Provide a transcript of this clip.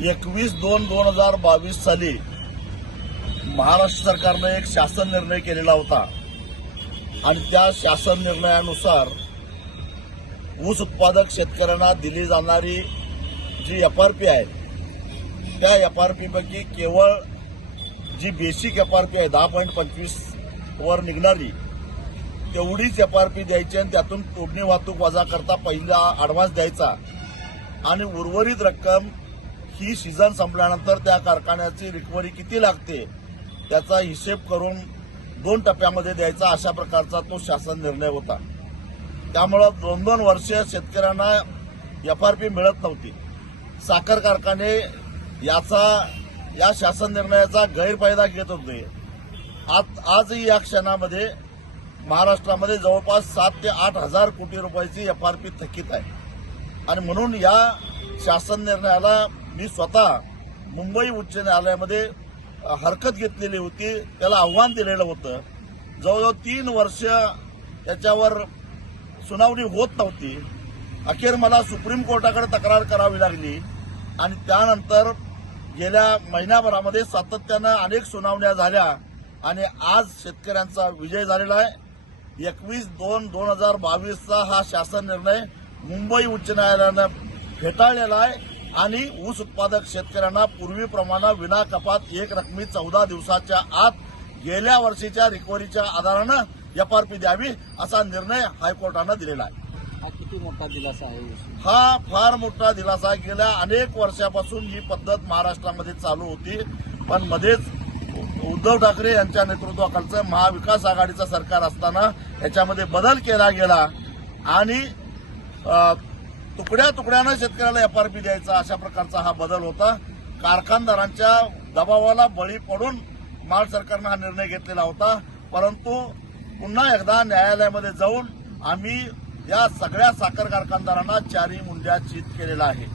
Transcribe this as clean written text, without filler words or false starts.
21/2/2022 साली महाराष्ट्र सरकारने एक शासन निर्णय केलेला होता आणि त्या शासन निर्णयानुसार ऊस उत्पादक शेतकऱ्यांना दिली जाणारी जी एफआरपी आहे त्या एफआरपी पैकी केवळ जी बेसिक एफआरपी आहे 10.25 वर निघणारी तेवढीच एफआरपी द्यायची आणि त्यातून तोडणी वाहतूक वजा करता पहिला ॲडव्हान्स द्यायचा आणि उर्वरित रक्कम ही सीझन संपल्यानंतर त्या कारखान्याची रिकव्हरी किती लागते त्याचा हिशेब करून 2 टप्प्यामध्ये द्यायचा अशा प्रकारचा तो शासन निर्णय होता। त्यामुळे 2-2 वर्ष शेतकऱ्यांना एफआरपी मिळत नव्हती। साखर कारखाने या शासन निर्णयाचा गैरफायदा घेत होते। आजही या क्षणामध्ये महाराष्ट्रामध्ये जवळपास 7 ते 8 हजार कोटी रुपयाची एफआरपी थकीत आहे आणि म्हणून या शासन निर्णयाला मी स्वतः मुंबई उच्च न्यायालयामध्ये हरकत घेतलेली होती, त्याला आव्हान दिलेलं होतं। जवळजवळ 3 वर्ष त्याच्यावर सुनावणी होत नव्हती। अखेर मला सुप्रीम कोर्टाकडे तक्रार करावी लागली आणि त्यानंतर गेल्या महिन्याभरामध्ये सातत्यानं अनेक सुनावण्या झाल्या आणि आज शेतकऱ्यांचा विजय झालेला आहे। 21/2/2022 हा शासन निर्णय मुंबई उच्च न्यायालयानं फेटाळलेला आहे आणि ऊस उत्पादक शेतकऱ्यांना पूर्वीप्रमाणे विना कपात एक रकमी 14 दिवसाच्या आत गेल्या वर्षीच्या रिकव्हरीच्या आधारानं एफआरपी द्यावी असा निर्णय हायकोर्टानं दिलेला आहे। हा किती मोठा दिलासा आहे? हा फार मोठा दिलासा। गेल्या अनेक वर्षापासून ही पद्धत महाराष्ट्रामध्ये चालू होती, पण मध्येच उद्धव ठाकरे यांच्या नेतृत्वाखालचं महाविकास आघाडीचं सरकार असताना याच्यामध्ये बदल केला गेला आणि तुकड्या तुकड्यानं शेतकऱ्याला एफआरपी द्यायचा अशा प्रकारचा हा बदल होता। कारखानदारांच्या दबावाला बळी पडून महाराष्ट्र सरकारनं हा निर्णय घेतलेला होता, परंतु पुन्हा एकदा न्यायालयामध्ये जाऊन आम्ही या सगळ्या साखर कारखानदारांना 4 मुंड्या चित केलेला आहे।